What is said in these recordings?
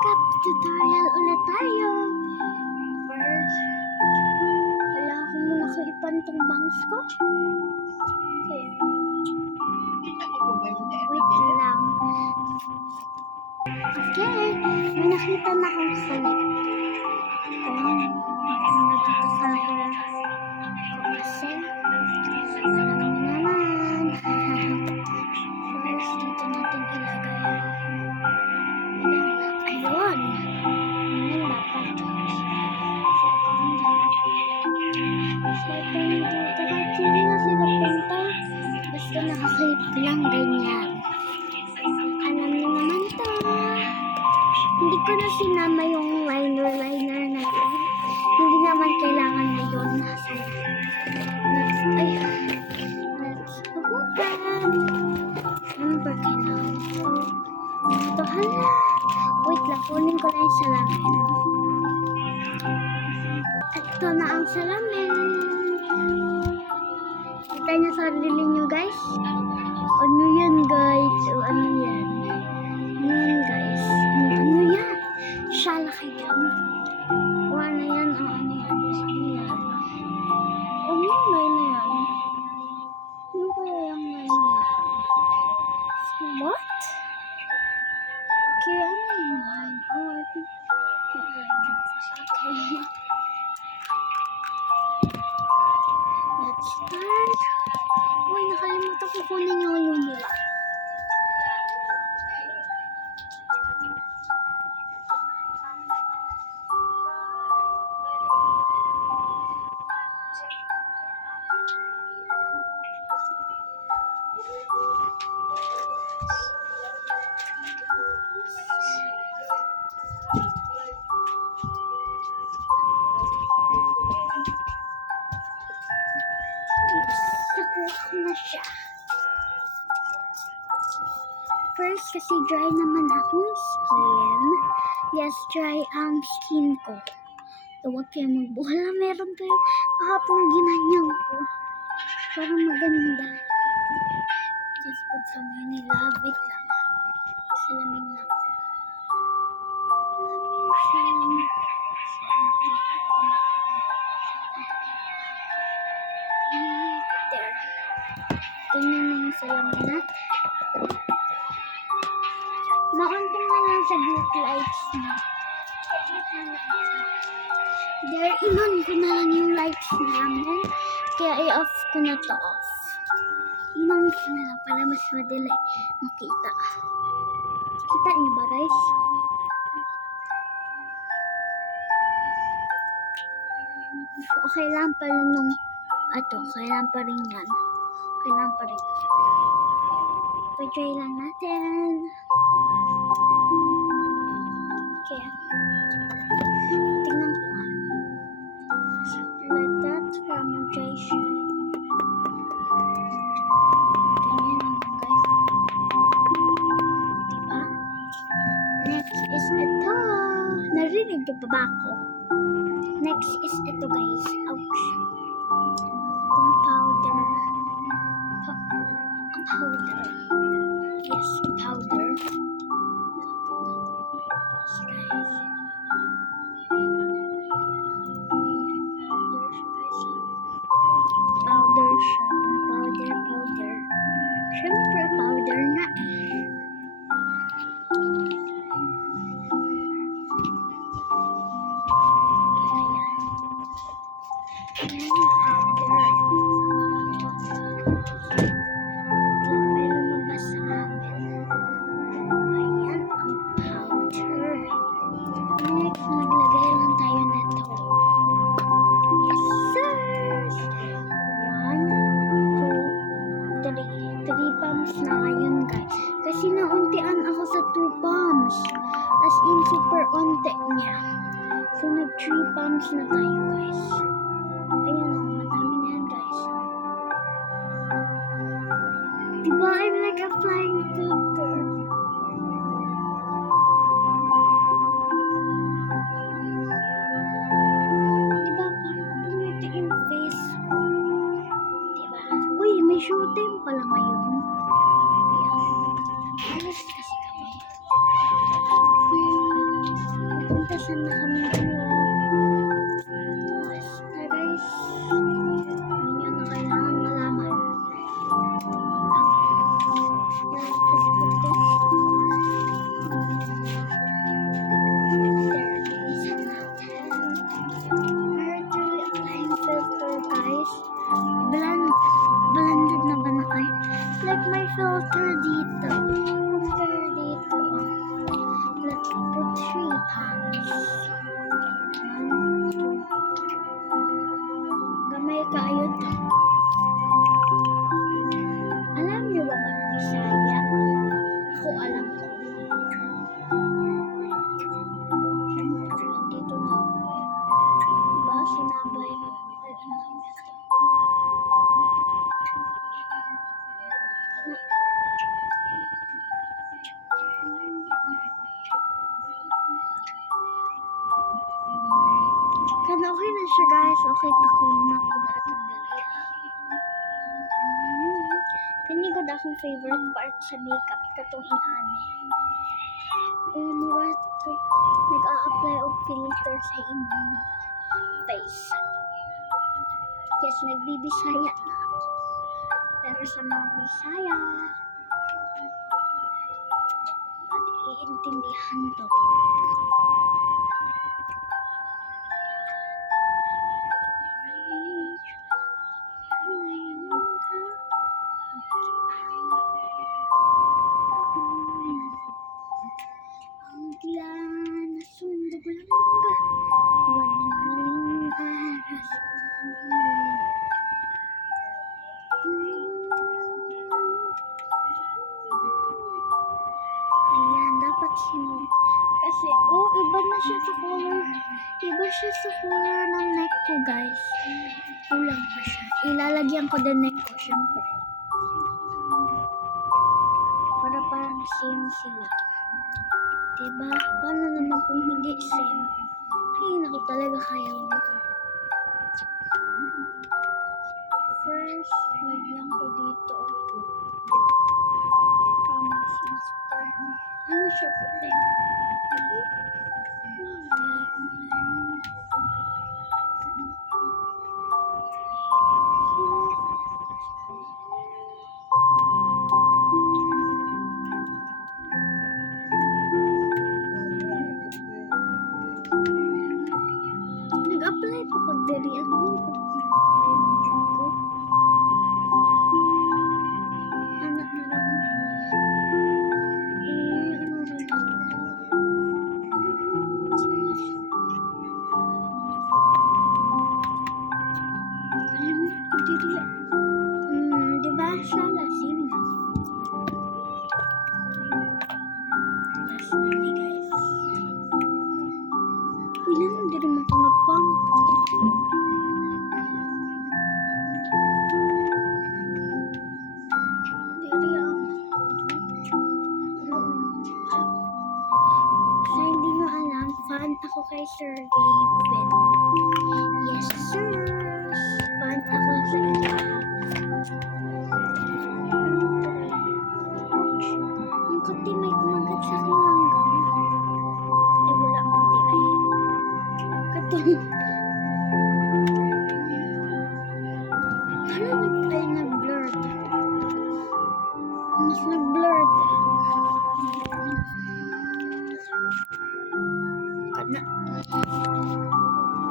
makeup tutorial ulit tayo. First, wala akong muna kalipan tong bangs ko. Okay. Wait lang. Okay, may nakita na akong salip. Ano dito sa hair ko kasi. Alam mo naman. First, dito natin ilagay. Ayun. Ngayon dapat. Second dito. Kahit hindi na sila punta. Basta nakaklip lang ganyan. Alam niyo naman to. Hindi ko na sinama yung liner na yun. Hindi naman kailangan na yun. Let's open. Remember, kailangan ito. Hala. Wait lang, kunin ko na yung salamin. Ito na ang salamin. Kita niyo sarili niyo, guys. Ano yan, guys? O ano yan? Ano yan, guys? Ano yan? Shala kayo. O ano yan? O ano yan? Ano yan? O ano yung line na yan? Ano kaya yung line na yan? What? Okay, ano yung line? Oh, I think... Okay. Let's start. Uy, nakalimutan ko kunin yung lumula. Nakuha ko na siya. First, kasi dry naman akong skin. Yes, dry ang skin ko. So, huwag kayo magbuhala. Meron kayo kahapong ginanyang ko. Para maganda. Just put some Manila. Wait lang. Salamin lang ko. There. Tingnan na yung salamin natin. Maunting na lang sa group lights na. There, inon ko na lang yung lights namin. Kaya i-off ko na to off. Inon ko na lang para mas madali makita. Kita niyo ba, guys? Okay lang pa rin nung okay lang pa rin yan. Okay lang pa rin. Pa-try lang natin. Okay. Tingnan ko nga. Let that para mag-dry siya. Ganyan lang, guys. Diba? Next is ito. Narinig ko pa ba ako? Next is ito, guys. Ouch. Itong powder. Powder. Yes, powder. Powder siya. Powder. Siyempre, powder na eh. Na ngayon, guys, kasi nauntian ako sa 2 pumps, as in super unti niya, so nag 3 pumps na tayo, guys. Ayan, madami na yan, guys. Diba I'm like a flying filter? Diba parang pumiti yung face ko? Diba? Uy, may shooting pala ngayon. Alis kasi kami. Saan na kami basta guys, hindi nyo na kailangan malaman. Yung Facebook test. There is natin. Where do we apply filter guys? Blended na ba na kayo? Like my filter dito. Compare dito. Let's put 3 pans. 1, 2. Gamay kayo to. Alam niyo ba mag-Bisaya? Ako alam ko. Siyempre, dito na ako. Diba? Sinabay mo. Ay, ang dami ito. Kana okay na siya guys. Okay na ko na ko datong dali. Kani ko da akong favorite part sa makeup katong inani. Mura ko nag-a-apply og filter sa imong face. Yes, nagbibisaya na ako. Pero sa mga Bisaya, pati iintindihan to. Ang diyan na sundog langga, walang maling aras. Ayan, dapat siya. Kasi, iba na siya sa color. Iba siya sa color ng neck ko, guys. Kulang pa siya. Ilalagyan ko din neck ko, syempre. Para parang same sila. Diba? Paano naman kung hindi same? Ay, naku talaga kayo. First, lagyan ko dito. Promising star. Ano siya puti? Nag-apply pa ko diri. Ano ko? Anak na lang. Ano rin? Alam mo, diri. Diba siya lasim na? Last na ni guys. Ilan mo diri mo nagpang? Diri sa hindi mo alam, fan ako kay Sir David. Yes, sir. Fan ako sa iya. Ouch. Yung kati may kumagat sa aking langgam. Ay, wala man di ay. Katong. Ano ay nag-blurred? Mas nag-blurred. Kana.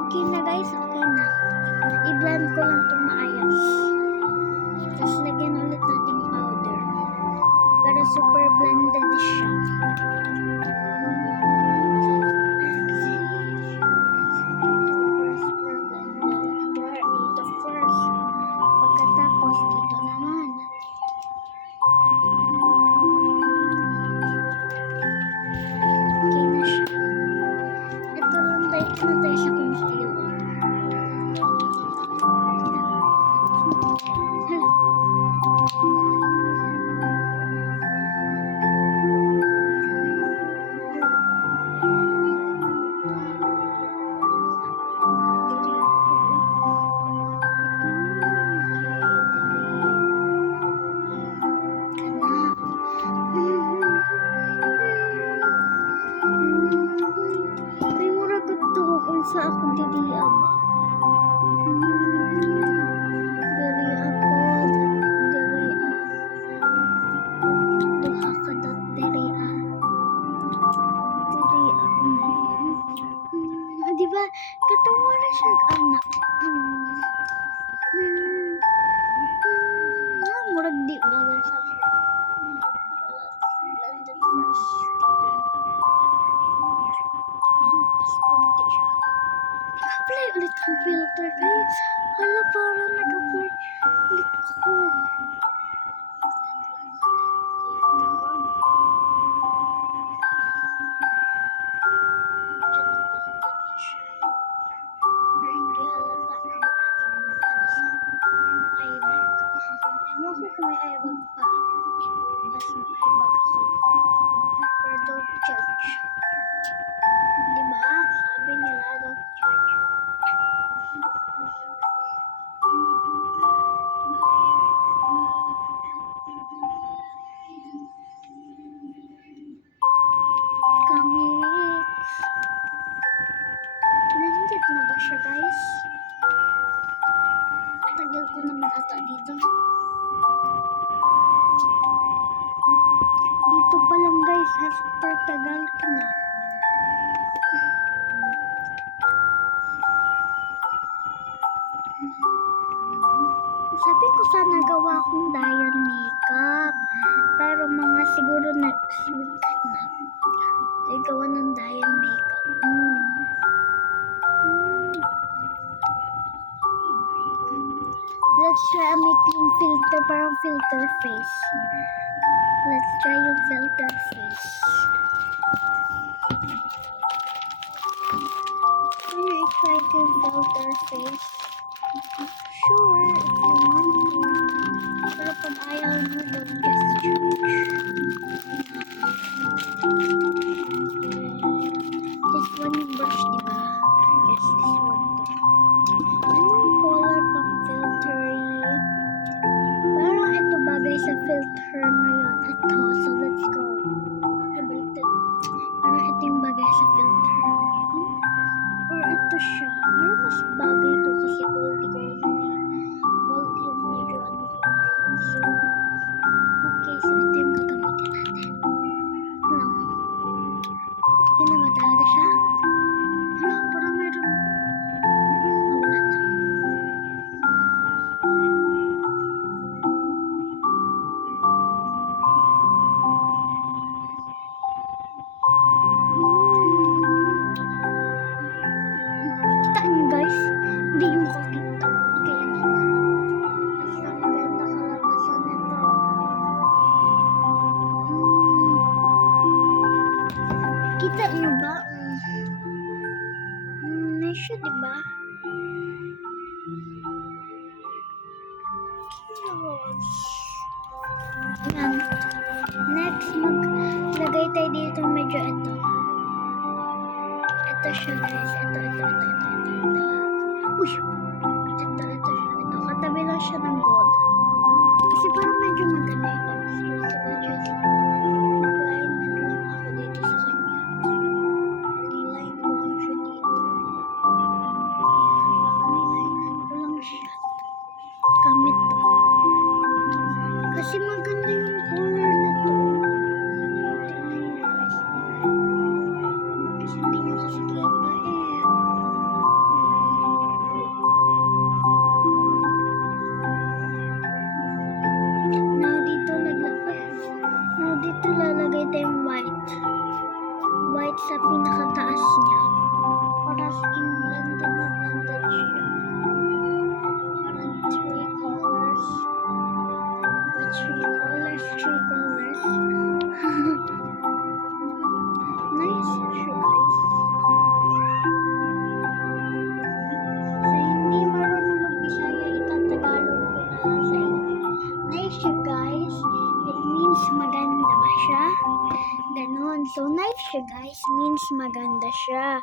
Okay na guys, okay na. I-blend ko lang itong maayos. Sa ako dili ba? Dili ako. Dili duha ka dot dili Dili di ba? Katawa na siya anak. Murag di bagay sa siya. Blended first. Yan, pas pumunti siya. Nag-apply ulit ang filter guys. Hala, parang nag-apply ulit ako. Hindi halata ng aking mapansa. Aibag. Ewan ko kung may aibag pa. Yes, may aibag ako. Or don't judge. Diba? Sabi nila, don't judge. Kamit. Blended na ba siya guys? Tagal ko naman ata dito. Dito pa lang guys, super tagal ko na. Sabi ko sana gawa akong diamond makeup. Pero mga siguro next week na. Ay gawa ng diamond makeup. Let's try making filter, parang filter face. Let's try yung filter face. Can I try yung filter face? Sure, if you want to. Pero pag ayaw mo, don't just judge. This one yung brush, diba? Yes, this one to. Anong color pang filtery? Parang ito bagay sa filter ngayon. Ito, so let's go. I baliktad. Parang ito yung bagay sa filter ngayon. Or ito siya. Parang mas bagay ito kasi gold yung medyo ano ko ngayon. So, okay. So, ito yung gagamitin natin. Lang. Okay na ba talaga siya? Hala, parang mayroon. Wala na. Kita niyo guys? Hindi yung makakita. Okay lang yan. Basta maganda kalabasan nito. Kita niyo ba? Nice siya, diba? Yan. Next, maglagay tayo dito medyo ito. Ito siya guys. Ito. Uy! Ito siya. Ito. Katabi lang siya ng gold. Kasi parang medyo maganda ito. So, just mag-alignment lang ako dito sa kanya. Niline ko lang siya dito. Niline ko lang siya. Gamit to. Kasi maganda yung color na to. Tingnan nyo guys. Kasi hindi nyo kasi kita Now dito lalagay tayong white. White sa pinakataas niya. Para in blended siya. Parang three colors. Three colors. Nice siya guys. Sa hindi marunong mag-Bisaya, itatagalog ko na lang sa inyo. Nice siya guys. It means maganda ba siya? Ganon. So nice siya guys. Means maganda siya.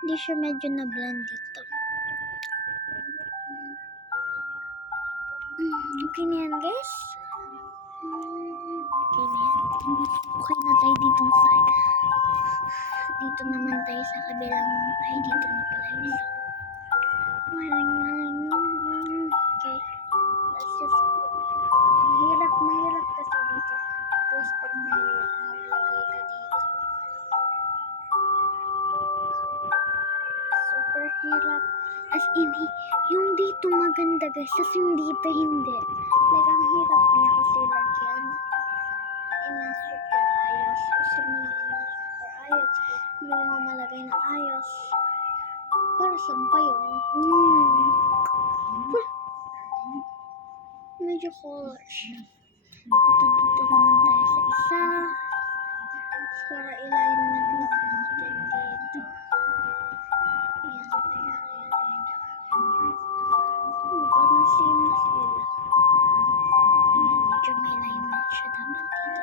Hindi siya medyo na-blend dito. Okay na yan guys. Okay na yan. Okay na tayo ditong side. Dito naman tayo sa kabilang, ay dito na pala yung isa. Waling. Okay, let's just put. Mahirap kasi dito. Guys, pag maglagay ka dito. Super hirap. As in, yung dito maganda guys, as in dito hindi. Like, ang hirap niya kasi lagyan. Na super ayos. Gusto mo naman na super ayos. Hindi mo malagay na ayos. Para saan pa yun? Medyo colors. Dito naman tayo sa isa. Para alignment lang natin dito. Ayan. Parang same na sila. Ayan, medyo may alignment siya dapat dito.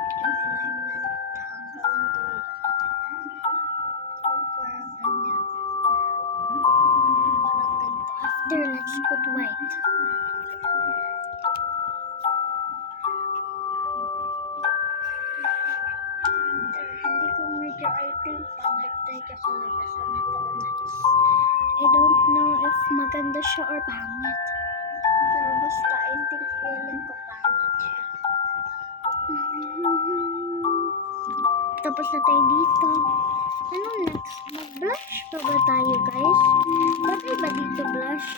Medyo may alignment hanggang dulo. Parang ganyan. Parang ganito. After, let's put white. Hindi ko medyo I think pangit tayo kakalabasan nito guys. I don't know if maganda siya or pangit. Pero basta I think feeling ko pangit siya. Tapos na tayo dito. Ano next? Mag-blush pa ba tayo guys? Bagay ba dito blush?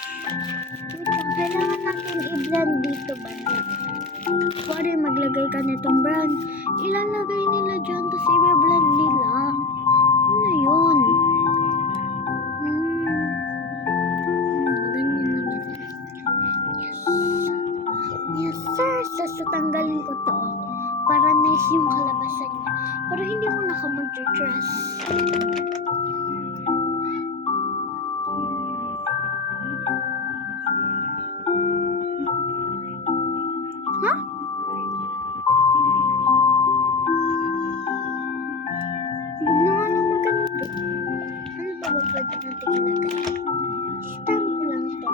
Wait lang, kailangan natin i-blend dito ba? Pwede maglagay ka nitong brand. Ilalagay nila dyan, tapos i-blend nila. Ano yun? Ganyan lang yan. Yes sir. Sasatanggalin ko to. Para nice yung kalabasan niya. Pero hindi mo na ka mag-dress. Huh? Ano maganda? Ano ba pwede natin ilagay? Stamp lang to.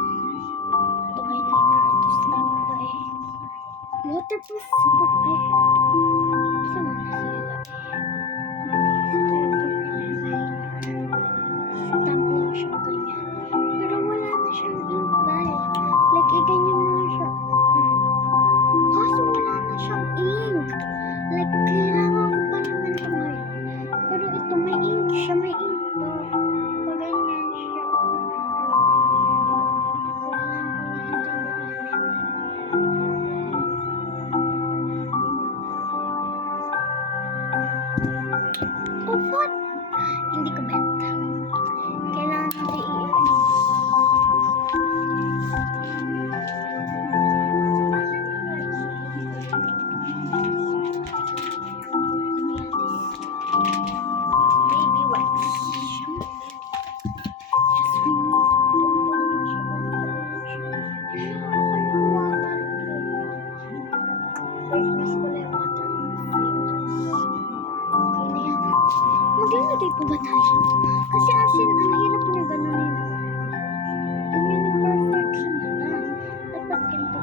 Ito eyeliner. Ito stamp to eh. Waterproof pa eh. Saan mo na ilagay? Stamp lang siya ganyan. Pero wala na siyang ink bal. Like, ganyan na lang siya. Kaso wala na siyang ink. Like, kailangan ko pa naman ito ngayon. Pero ito, may ink siya. May ink to. Pag ganyan siya. Kailangan ko lang ito oh, what? Hindi ko bet. Kailangan natin i-erase. Baby wipes. Just maglalagay po ba tayo? Kasi asin, ang hirap niya ganunin. Ganyan yung perfect sa mata. Dapat ganito.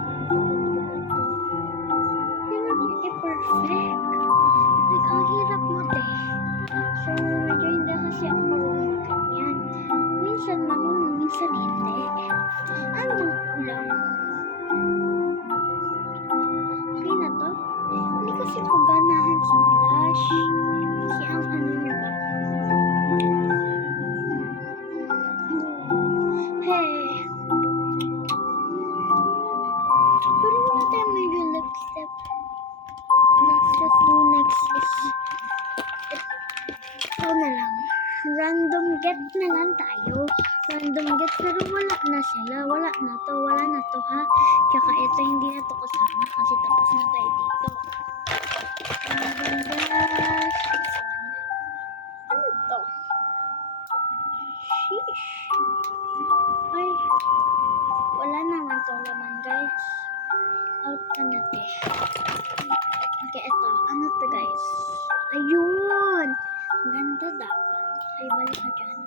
Hirap niya i-perfect. Like, ang hirap mo, So, medyo hindi kasi ako marunong ganyan. Minsan marunong, minsan hindi. Ano bang kulang? Okay na to? Hindi kasi ko ganahan sa blush. Kasi ang ano niya ba? Hey! Pero wala tayong medyo lipstick. Let's just do next is ito na lang. Random get na lang tayo. Random get pero wala na sila. Wala na to ha. Tsaka ito hindi na to kasama kasi tapos na tayo dito. Random dash. This one. Ano to? Sheesh. Ay. Wala naman to laman guys. Out ka na te. Okay, ito. Ano to guys? Ayun! Ganda dapat. Ay, balik ka dyan.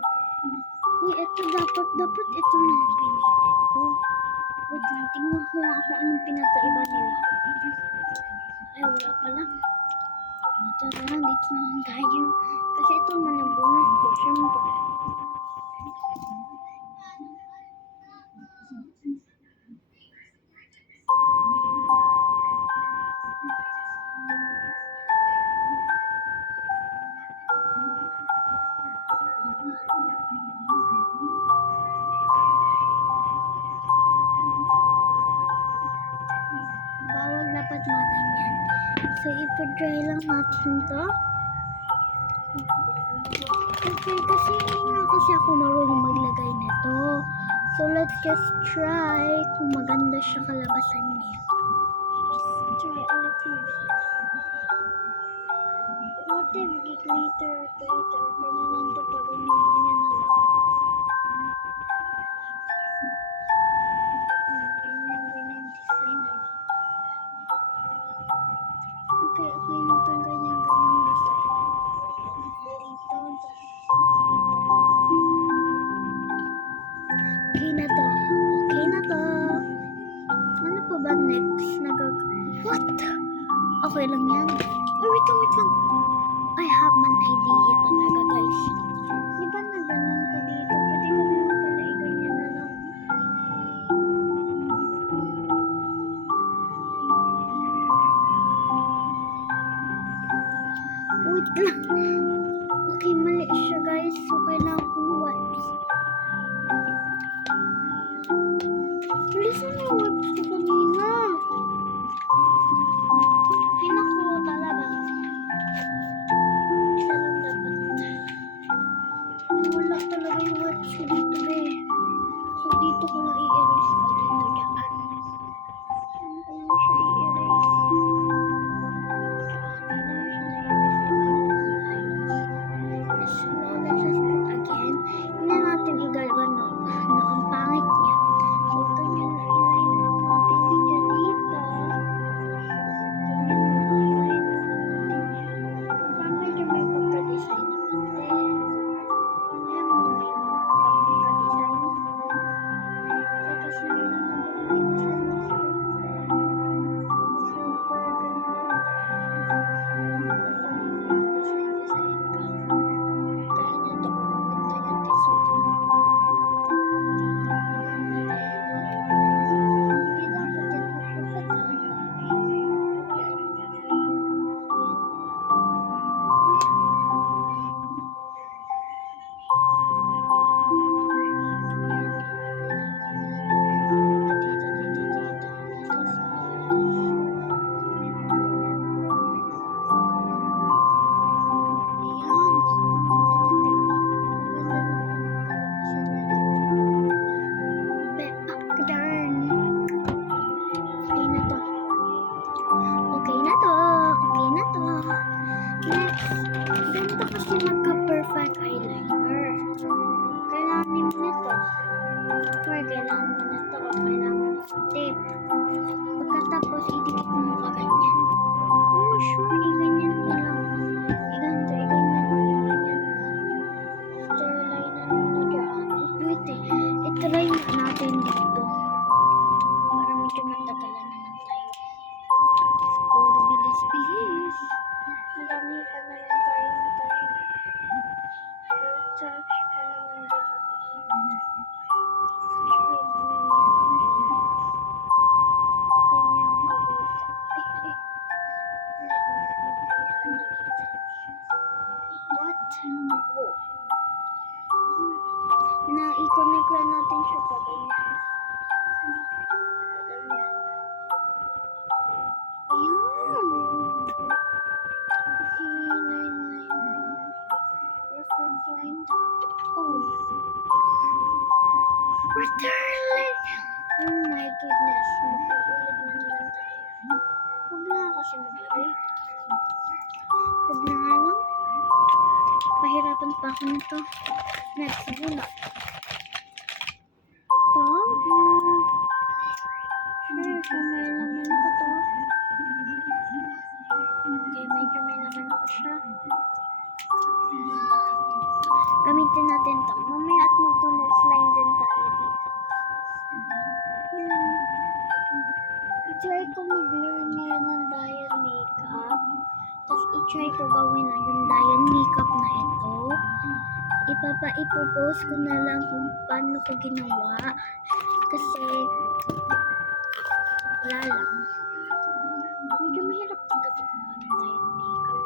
Uy, ito dapat ito na pinili ko. Wait lang, tingnan ko nga ako anong pinagkaiba nila. Ay, wala pala. Tara, dito naman tayo. Kasi ito manabunot ko, syempre. Bawal dapat mga ganyan. So, ipa-dry lang natin to. Okay, kasi hindi nga kasi ako marunong maglagay nito. So, let's just try kung maganda siya kalabasan niya. Let's try a little bit. What if glitter? Kanya lang to pag ganyan na lang. Ganyan design na lang. Okay na itong ganyan design. Dito, okay na to. Okay na to. Ano pa ba next? What? Okay lang yan. Oh, wait lang. I have an idea talaga, guys. Di ba na ganun ko dito? Pwede ko naman pala i-ganyan na lang. Wait lang. Okay, mali siya, guys. So, kailangan kong wipes. Bilisan yung wipes ko kanina. Ay, naku, talaga. Isa lang dapat. Wala talaga yung wipes ko dito, eh. So, dito ko lang i-erase pa dito, dyan. Saan ko lang siya i-erase? Now, let's just put again. Hindi natin igagano na ang pangit niya. So, ito yung i-line lang natin siya dito. Ganyan na, i-line lang natin siya. Parang medyo may pagka-design na konti. Ayan mo, may pagka-design. Teka, saan na nag-design na siya? Super ganda. Design ka. Kaya na ito, maganda yan, tisuda. Hindi dapat yan magpapatan. Okay na to. Next, ganito kasi magka-perfect eyeliner. Kailangan mo nito. Or kailangan mo nito. O kailangan mo ng tip. Pagkatapos, idikit mo pa ganyan. Oh, sure, i-ganyan mo lang. I-ganyan mo. After liner mo na dyan. Wait itry natin dito. Para medyo matagalan naman tayo. Puro bilis. Madami pa na yan tayong time. Search pa naman din ako. Ay, ganyan ko dito. Ay. What? Oh. Na-i-connect lang natin siya pa ganyan. Ayan. Perfect line dot. Oh. Waterline. Oh my goodness. Makukulit na naman tayo. Huwag na kasi maglagay. Huwag na nga lang. Pahirapan pa ako nito. Next, bula. Ito. Sure, kung may laman pa to. Okay, medyo may laman pa siya. Gamitin natin to. Mamaya at magto-nose line din tayo dito. I-try ko mag-learn ngayon ng diet makeup. Tapos try ko gawin na yung Dayan makeup na ito. Ipopost ko na lang kung paano ko ginawa. Kasi, wala lang. Medyo mahirap din kasi gumawa ng Dayan makeup.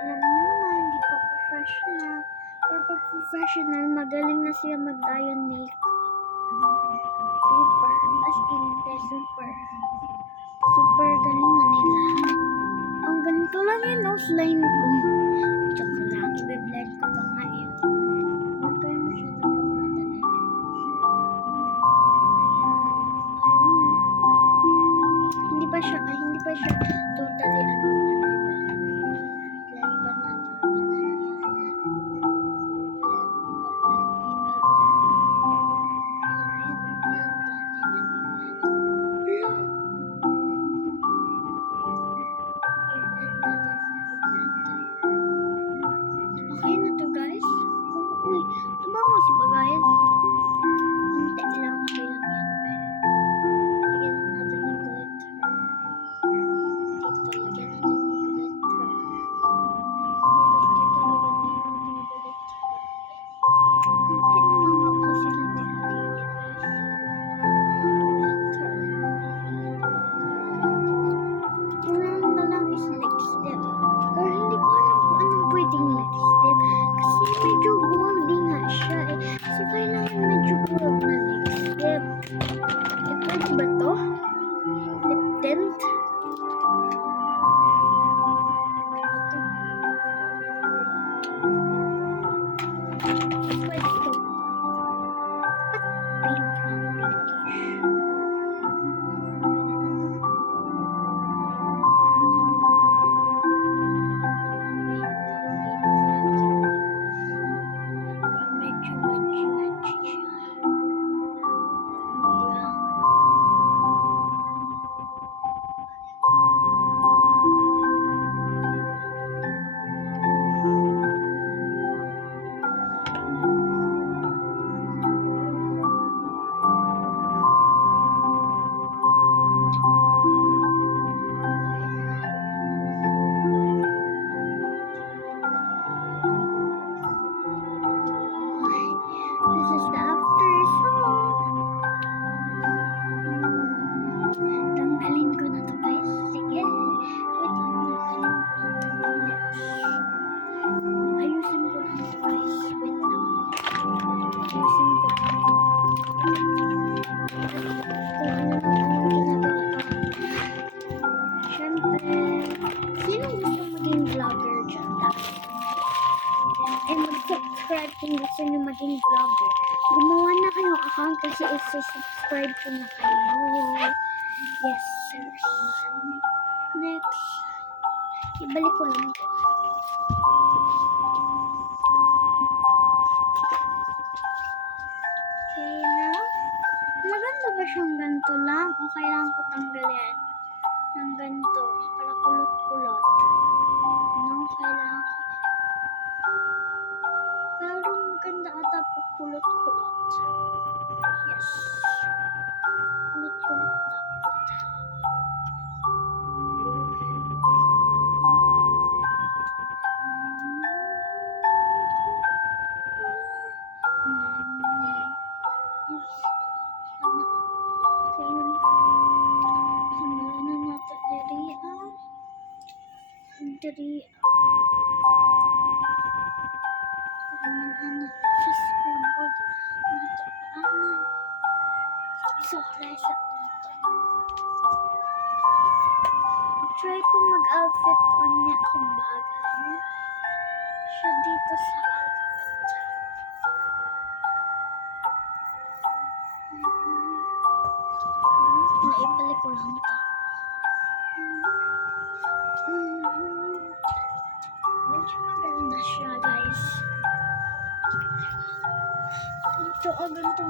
Alam niyo naman, di pa professional. Pero pag professional, magaling na siya mag-Dayan makeup. Super. As in, super. Super galing na nila. Ang ganito lang yung outline ko. Tsaka lang, i-blend ko pa nga eh. Huwag kayo masyadong magmadali. Hindi pa siya totally blend pa natin. Okay na to guys. Uy, tumamos ba guys? Unti lang, okay lang yan. Lagyan na natin ng glitter. Dito, lagyan natin ng glitter. Dito, lagyan din natin glitter. Unti na lang ako kasi natin dito guys. Tingnan na lang is next step. Pero hindi ko alam kung anong pwedeng next step. Kasi medyo goldy nga siya eh. So, kailangan medyo gold na next step. Eh, pwede ba to? Lip tint? Pwede to. At pink lang, pinkish. Medyo matchy siya. This is the after result. Tanggalin ko na to guys. Sige. Wait lang. Ayusin ko na to guys. Wait lang. Ayusin ko na to. Kung anong ginagawa ko. Siyempre, sino gusto maging vlogger dyan? Ay, mag-subscribe kung gusto nyo maging vlogger. Gumawa na kayong account kasi isa-subscribe ko na kayo. Yes, sir. Next. Ibalik ko lang ito. Okay na. Maganda ba siyang ganito lang? O kailangan ko tanggalin ng ganito para kulot-kulot? No, kailangan ko. Pero maganda ata po kulot-kulot. Yes. Kulot-kulot dapat. Simulan na natin diri kaman sa scrambled nato paana isohlay sa nato. Try ko mag-outfit on niya kung bagay siya dito sa outfit. Naibalik ko lang to. Medyo maganda siya guys. Ganito.